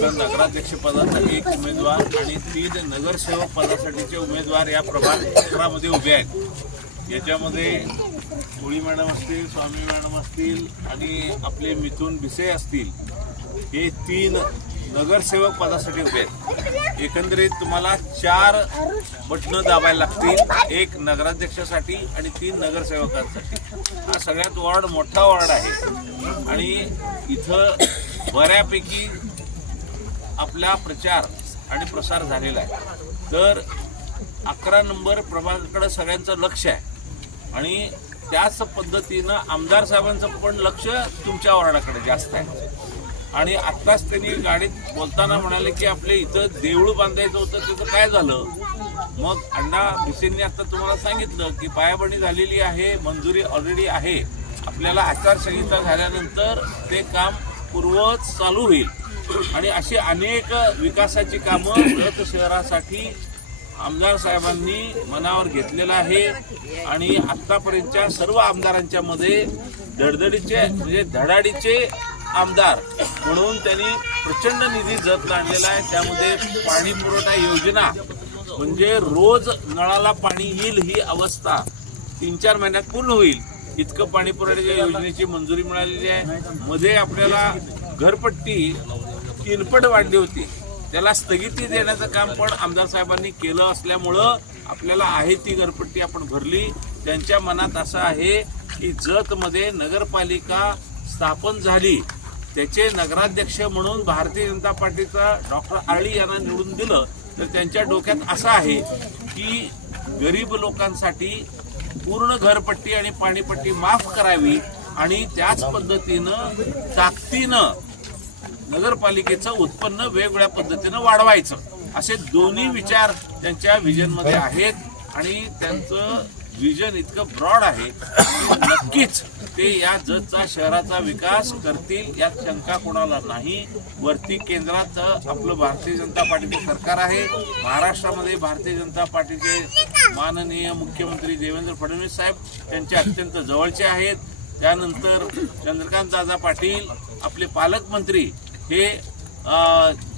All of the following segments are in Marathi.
तर नगराध्यक्ष पदासाठी एक उमेदवार आणि तीन नगरसेवक पदासाठीचे उमेदवार या प्रभाग क्षेत्रामध्ये उभे आहेत. याच्यामध्ये मुळी मॅडम असतील स्वामी मॅडम असतील आणि आपले मिथुन भिसे असतील हे तीन नगरसेवक पदासाठी उभे आहेत. एकंदरीत तुम्हाला चार बटणं दाबायला लागतील एक नगराध्यक्षासाठी आणि तीन नगरसेवकांसाठी. हा सगळ्यात वॉर्ड मोठा वॉर्ड आहे. आणि इथं बऱ्यापैकी आपला प्रचार आणि प्रसार झालेला आहे. तर अकरा नंबर प्रभागाकडे सगळ्यांचं लक्ष आहे. आणि त्याच पद्धतीनं आमदार साहेबांचं पण लक्ष तुमच्या वॉर्डाकडे जास्त आहे. आणि आत्ताच त्यांनी गाडीत बोलताना म्हणाले की आपले इथं देऊळ बांधायचं होतं त्याचं काय झालं? मग अण्णा भिसेंनी आता तुम्हाला सांगितलं की पायाभरणी झालेली आहे मंजुरी ऑलरेडी आहे. आपल्याला आचारसंहिता झाल्यानंतर ते काम पूर्ववत चालू होईल. आणि अशी अनेक विकासाची कामं रत शहरासाठी आमदार साहेबांनी मनावर घेतलेलं आहे. आणि आत्तापर्यंतच्या सर्व आमदारांच्या मध्ये धडधडीचे म्हणजे धडाडीचे आमदार म्हणून त्यांनी प्रचंड निधी जत आणलेला आहे. त्यामध्ये पाणी पुरवठा योजना म्हणजे रोज नळाला पाणी येईल ही अवस्था तीन चार महिन्यात पूर्ण होईल. इतकं पाणी पुरवठ्याच्या योजनेची मंजुरी मिळालेली आहे. मध्ये आपल्याला घरपट्टी किनपट वाढली होती. त्याला स्थगिती देण्याचं काम पण आमदार साहेबांनी केलं असल्यामुळं आपल्याला आहे ती घरपट्टी आपण भरली. त्यांच्या मनात असं आहे की जतमध्ये नगरपालिका स्थापन झाली. त्याचे नगराध्यक्ष म्हणून भारतीय जनता पार्टीचा डॉक्टर आळी यांना निवडून दिलं. तर त्यांच्या डोक्यात असं आहे की गरीब लोकांसाठी पूर्ण घरपट्टी आणि पाणीपट्टी माफ करावी आणि त्याच पद्धतीनं ताकदीनं नगरपालिकेचं उत्पन्न वेगवेगळ्या पद्धतीनं वाढवायचं. असे दोन्ही विचार त्यांच्या व्हिजनमध्ये आहेत आणि त्यांचं विजन इतकं ब्रॉड आहे. नक्कीच ते या जतचा शहराचा विकास करतील यात शंका कोणाला नाही. वरती केंद्रात आपलं भारतीय जनता पार्टीचे सरकार आहे. महाराष्ट्रामध्ये भारतीय जनता पार्टीचे माननीय मुख्यमंत्री देवेंद्र फडणवीस साहेब त्यांचे अत्यंत जवळचे आहेत. त्यानंतर चंद्रकांत दादा पाटील आपले पालकमंत्री हे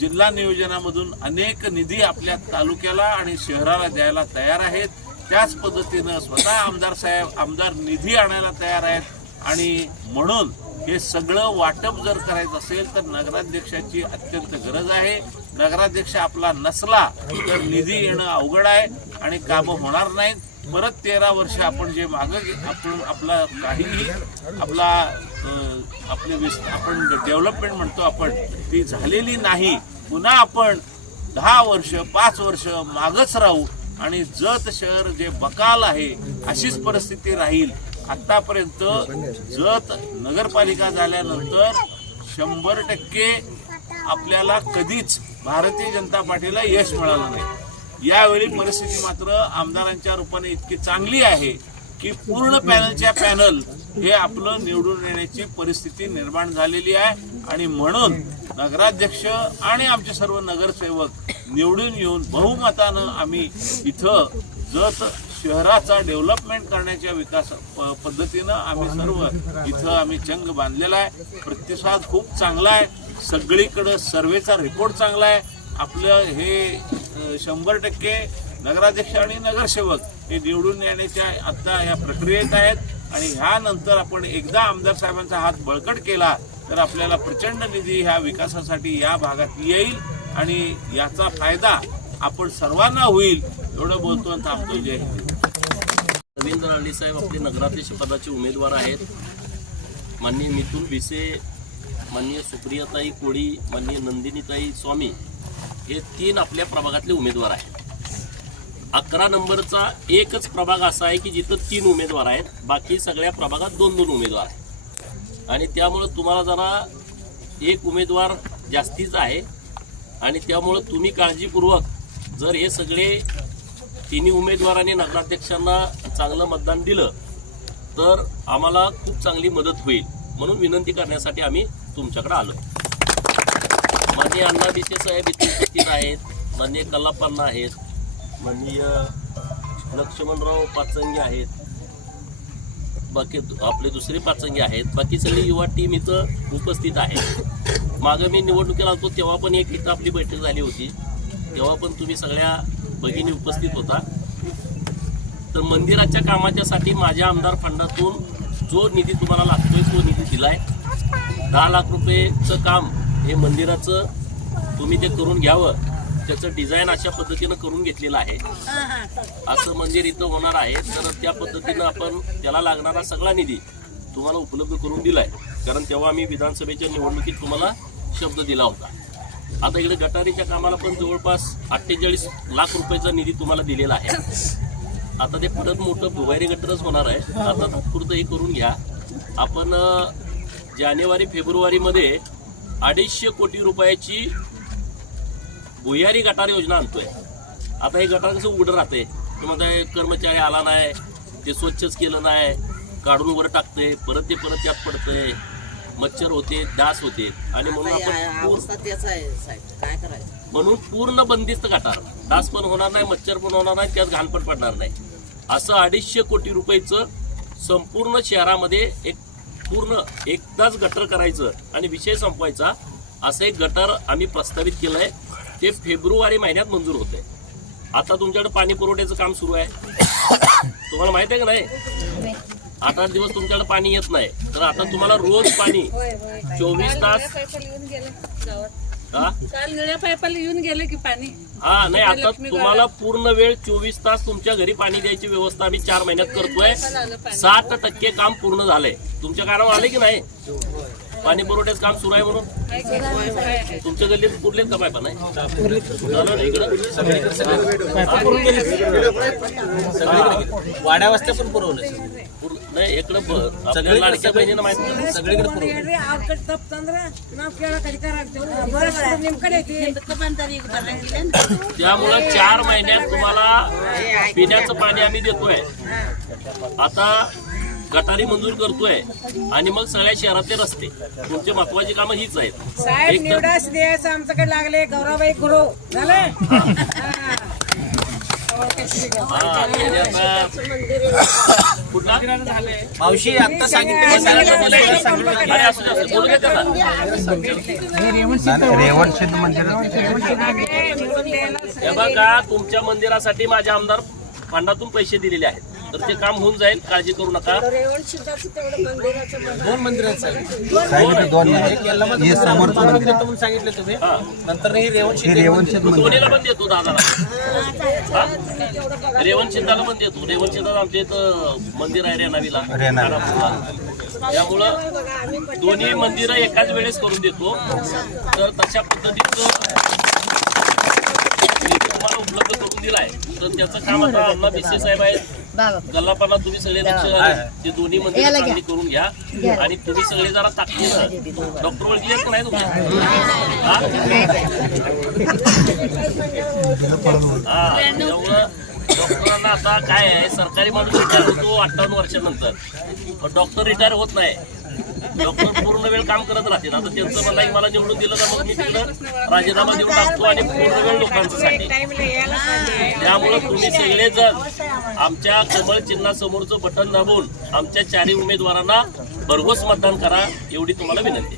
जिल्हा नियोजनामधून अनेक निधी आपल्या तालुक्याला आणि शहराला द्यायला तयार आहेत. त्याच पद्धतीनं स्वतः आमदार साहेब आमदार निधी आणायला तयार आहेत. आणि म्हणून हे सगळं वाटप जर करायचं असेल तर नगराध्यक्षाची अत्यंत गरज आहे. नगराध्यक्ष आपला नसला तर निधी येणं अवघड आहे आणि कामं होणार नाहीत. परत तेरा वर्ष आपण जे माग आपण आपला काहीही आपला आपले विस- आपण डेव्हलपमेंट म्हणतो आपण ती झालेली नाही. पुन्हा आपण दहा वर्ष पाच वर्ष मागच राहू. आणि जत शहर जे बकाल आहे अशीच परिस्थिती राहील. आतापर्यंत जत नगरपालिका झाल्यानंतर शंभर टक्के आपल्याला कधीच भारतीय जनता पार्टीला यश मिळालं नाही. यावेळी परिस्थिती मात्र आमदारांच्या रूपाने इतकी चांगली आहे की पूर्ण पॅनलच्या पॅनल हे आपलं निवडून येण्याची परिस्थिती निर्माण झालेली आहे. आणि म्हणून नगराध्यक्ष आणि आमचे सर्व नगरसेवक निवडून येऊन बहुमतानं आम्ही इथं जत शहराचा डेव्हलपमेंट करण्याच्या विकास प- पद्धतीनं आम्ही सर्व इथं आम्ही चंग बांधलेला आहे. प्रतिसाद खूप चांगला आहे. सगळीकडं सर्वेचा रिपोर्ट चांगला आहे. आपलं हे शंभर टक्के नगराध्यक्ष आणि नगरसेवक हे निवडून येण्याच्या आता या प्रक्रियेत आहेत. आणि ह्यानंतर आपण एकदा आमदार साहेबांचा हात बळकट केला तर आपल्याला प्रचंड निधी ह्या विकासासाठी या भागात येईल. आणि याचा फायदा आपण सर्वांना होईल. एवढं बोलतो आणि थांबतो. जय रवींद्र अली साहेब आपले नगराध्यक्ष पदाचे उमेदवार आहेत. माननीय मिथुन भिसे माननीय सुप्रियाताई कोळी माननीय नंदिनीताई स्वामी हे तीन आपल्या प्रभागातले उमेदवार आहेत. अकरा नंबरचा एकच प्रभाग असा आहे की जिथं तीन उमेदवार आहेत. बाकी सगळ्या प्रभागात दोन दोन उमेदवार आहेत. आणि त्यामुळं तुम्हाला जरा एक उमेदवार जास्तीचा आहे. आणि त्यामुळं तुम्ही काळजीपूर्वक जर हे सगळे तिन्ही उमेदवारांनी नगराध्यक्षांना चांगलं मतदान दिलं तर आम्हाला खूप चांगली मदत होईल. म्हणून विनंती करण्यासाठी आम्ही तुमच्याकडे आलो. माननीय अण्णा साहेब इथे उपस्थित आहेत. माननीय कल्लापन्ना आहेत. माननीय लक्ष्मणराव पाचंगे आहेत. बाकी आपले दुसरे पाचंगे आहेत. बाकी सगळी युवा टीम इथं उपस्थित आहे मागं मी निवडणुकीला होतो तेव्हा पण एक इथं आपली बैठक झाली होती. तेव्हा पण तुम्ही सगळ्या भगिनी उपस्थित होता. तर मंदिराच्या कामाच्यासाठी माझ्या आमदार फंडातून जो निधी तुम्हाला लागतोय तो निधी दिलाय. दहा लाख रुपयेचं काम हे मंदिराचं तुम्ही ते करून घ्यावं. त्याचं डिझाईन अशा पद्धतीनं करून घेतलेलं आहे. असं मंदिर इथं होणार आहे. तर त्या पद्धतीनं आपण त्याला लागणारा सगळा निधी तुम्हाला उपलब्ध करून दिलाय. कारण तेव्हा आम्ही विधानसभेच्या निवडणुकीत तुम्हाला शब्द दिला होता. आता इकडे गटारीच्या कामाला पण जवळपास अठ्ठेचाळीस लाख रुपयाचा निधी तुम्हाला दिलेला आहे. आता ते परत मोठं भुवारी गटरच होणार आहे. आता तात्पुरतं हे करून घ्या. आपण जानेवारी फेब्रुवारीमध्ये अडीचशे कोटी रुपयाची भुयारी गटार योजना आणतोय. आता हे गटार कसं उघडं राहते ते म्हणताय कर्मचारी आला नाही ते स्वच्छच केलं नाही काढून वर टाकते परत ते परत त्यात पडतंय मच्छर होते डास होते. आणि म्हणून आपण आहे म्हणून पूर्ण बंदिस्त गटार. डास पण होणार नाही मच्छर पण होणार नाही त्यात घाण पण पडणार नाही. असं अडीचशे कोटी रुपयाचं संपूर्ण शहरामध्ये एक पूर्ण एकदाच गटर करायचं आणि विषय संपवायचा असं एक गटर आम्ही प्रस्तावित केलंय. ते फेब्रुवारी महिन्यात मंजूर होते. आता तुमच्याकडे पाणी पुरवठ्याचं काम सुरू आहे. तुम्हाला माहीत आहे का नाही? आठ आठ दिवस तुमच्याकडे पाणी येत नाही. तर आता तुम्हाला रोज पाणी चोवीस तास येऊन गेले का पाणी. हा नाही आता तुम्हाला पूर्ण वेळ चोवीस तास तुमच्या घरी पाणी द्यायची व्यवस्था आम्ही चार महिन्यात करतोय. साठ टक्के काम पूर्ण झालंय. तुमच्या कानावर आले की नाही? पाणी पुरवठ्याचं काम सुरू आहे म्हणून? तुमच्या गल्लीत पुरलेत का पायपा नाही? वाड्या वस्त्या पण पुरवले नाही इकडं आपल्या लाडक्या बहिणीनं माहिती सगळीकडे पुरवले त्यामुळं चार महिन्यात तुम्हाला पिण्याचं पाणी आम्ही देतोय. आता गटारी मंजूर करतोय आणि मग सगळ्या शहरातले रस्ते. तुमची महत्वाची कामं हीच आहेत. साहेब निवडास द्यायचं आमच्याकडे लागले. गौराबाई गुरु झालं? हा, कुठला? मावशी आता सांगितलं अरे, असू दे, असू दे. बोलू दे त्याला. हे बघा तुमच्या मंदिरासाठी माझ्या आमदार फंडातून पैसे दिलेले आहेत. तर ते काम होऊन जाईल. काळजी करू नका. दोन मंदिर. आहेत साहेब एक यल्लमा मंदिर म्हणून सांगितलं तुम्ही. हा. नंतर ही दोन्हीला पण देतो दादाला हा? रेवण शिंदाला पण देतो. रेवण शिंदा आमच्या इथं मंदिर आहे रेणावीला. खानापूरला. त्यामुळं दोन्ही मंदिरं एकाच वेळेस करून देतो. तर तशा पद्धतीचं तुम्हाला उपलब्ध करून दिलाय. तर त्याचं काम आता अण्णा भिसे साहेब आहेत. गल्लापाला तुम्ही सगळे लक्ष ते दोन्ही मंदिर चांगली करून घ्या. आणि तुम्ही सगळे जरा ताकदीनं डॉक्टर ओळखले आहेत नाही तुम्ही त्यामुळं डॉक्टरांना आता काय आहे सरकारी माणूस रिटायर होतो अठ्ठावन्न वर्षानंतर. पण डॉक्टर रिटायर होत नाही. डॉक्टर पूर्ण वेळ काम करत राहतील. आता त्यांचं मला मला निवडून दिलं तर मग मी तिकडं राजीनामा देऊन टाकतो आणि पूर्ण वेळ लोकांसाठी टाइमला त्यामुळे तुम्ही सगळेजण आमच्या कमळ चिन्हासमोरचं बटन दाबून आमच्या चारही उमेदवारांना भरघोस मतदान करा एवढी तुम्हाला विनंती.